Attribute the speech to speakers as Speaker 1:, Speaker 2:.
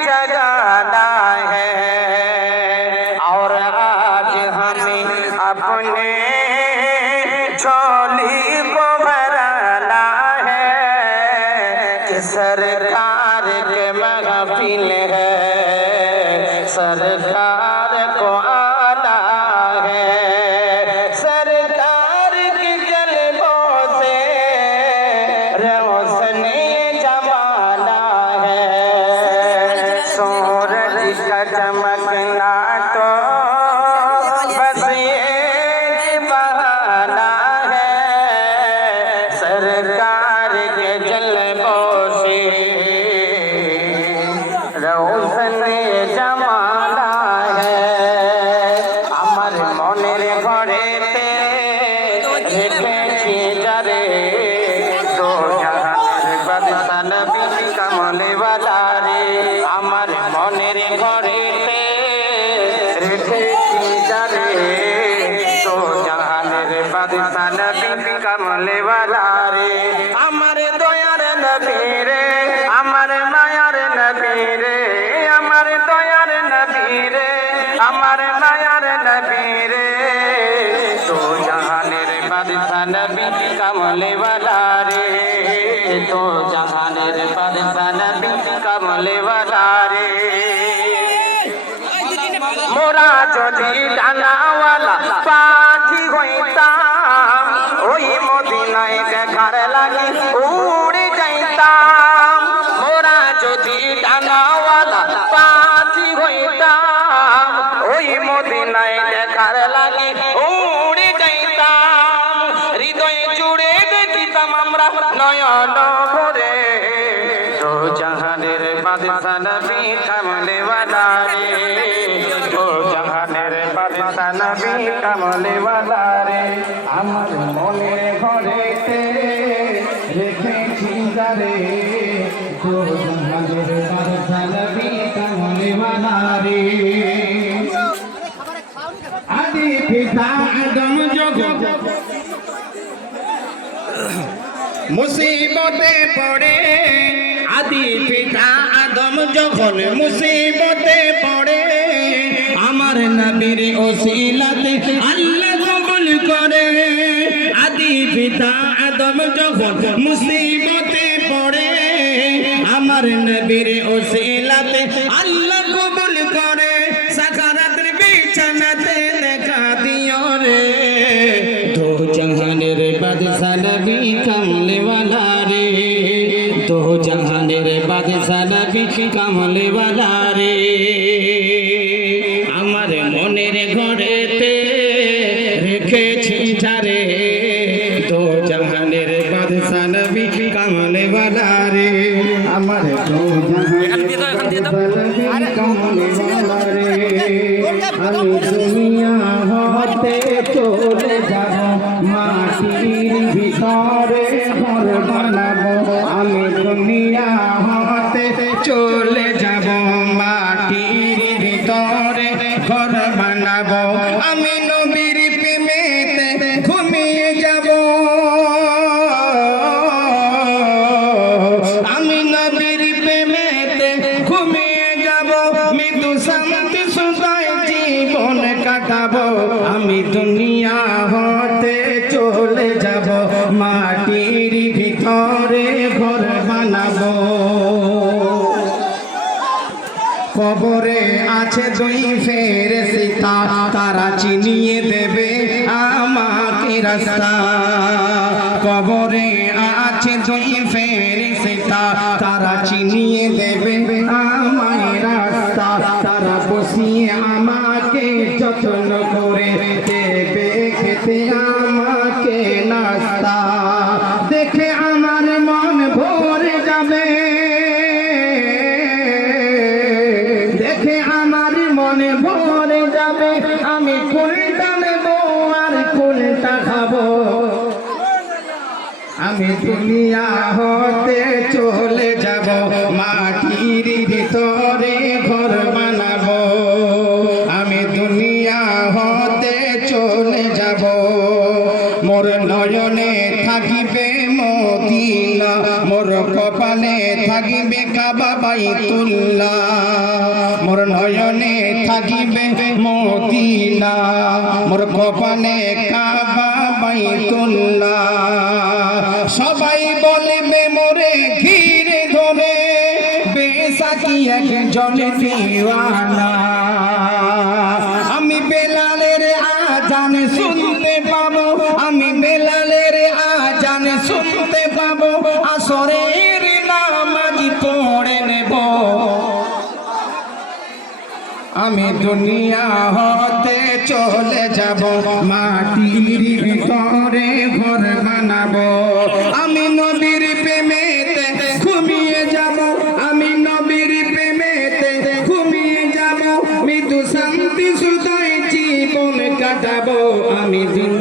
Speaker 1: जगाना है। और आज हमें अपने झोली को भरना है। कि सरकार के महफिल है, सरकार আমার মনের ঘরেতে রেখেছি যারে তো জাহানের কমলে বালা রে আমার মনের ঘরেতে রেখেছি যারে তো জাহানের বাদশা নবী কমলে বালা রে মায়ার নবী রে। তো জাহানের বাদশা নবী কমলে বালা রে। তো জাহানের বাদশা নবী কমলে বালা রে। মোরা যদি ডানাওয়ালা পাখি হইতাম, ওই মদিনায় দেখার লাগে নবী কামলে ওয়ালা রে তো জাহানের বাদশা নবী কামলে ওয়ালা রে আমার মনের ঘরেতে রেখেছি যারে।
Speaker 2: তো জাহানের বাদশা নবী কামলে ওয়ালা আদি পিতা আদম জগৎ মুসিবতে পড়ে আদি পিতা আদম যখন মুসিবতে পড়ে, আমার নবীর ওসিলাতে আল্লাহ কবুল করে। আদি পিতা আদম যখন মুসিবতে পড়ে, আমার নবীর ওসিলাতে আল্লাহ কবুল করে। সাকারাতের বিছানাতে দেখা দিও রে। তো জাহানের বাদশা সাদ সালাবি কামলেওয়ালা রে আমার মনের ঘরেতে রেখেছি যারে তো জাহানের বাদ সালাবি কামলেওয়ালা রে আমার তো জাহানের সালাবি কামলেওয়ালা রে আমি মাটির ভিতরে ঘর বানাবো আমি নবীর প্রেমেতে ঘুমিয়ে যাব। আমি নবীর প্রেমেতে ঘুমিয়ে যাব। মৃদু শান্তি সুদায় জীবন কাটাবো। আমি দুনিয়া কবরে আছে দুই ফের সীতা তারা চিনিয়ে দেবে আমাকে রাস্তা। কবরে আছে দুই ফের সীতা তারা চিনিয়ে দেবে আমায় রাস্তা। তারা বসিয়ে আমাকে যত্ন করে দেবে খেতে আমাকে নাস্তা। আমি দুনিয়া হতে চলে যাব, মাটির ভিতরে ঘর বানাবো। আমি দুনিয়া হতে চলে যাব, মোর নয়নে থাকিবে মদিনা, মোর কপালে থাকিবে কাবা বাইতুল্লাহ। মোর নয়নে থাকিবে মদিনা, মোর কপালে কাবা বাইতুল্লাহ। বেসাকি একজন দিওয়ানা আমি বেলালের আজান শুনতে পাবো, আমি বেলালের আজান শুনতে পাবো, আসরের নেব। আমি দুনিয়া হতে চলে যাব, মাটির ভিতরে ঘর বানাবো। শান্তি সুতায় জীবন কাটাবো আমি দিন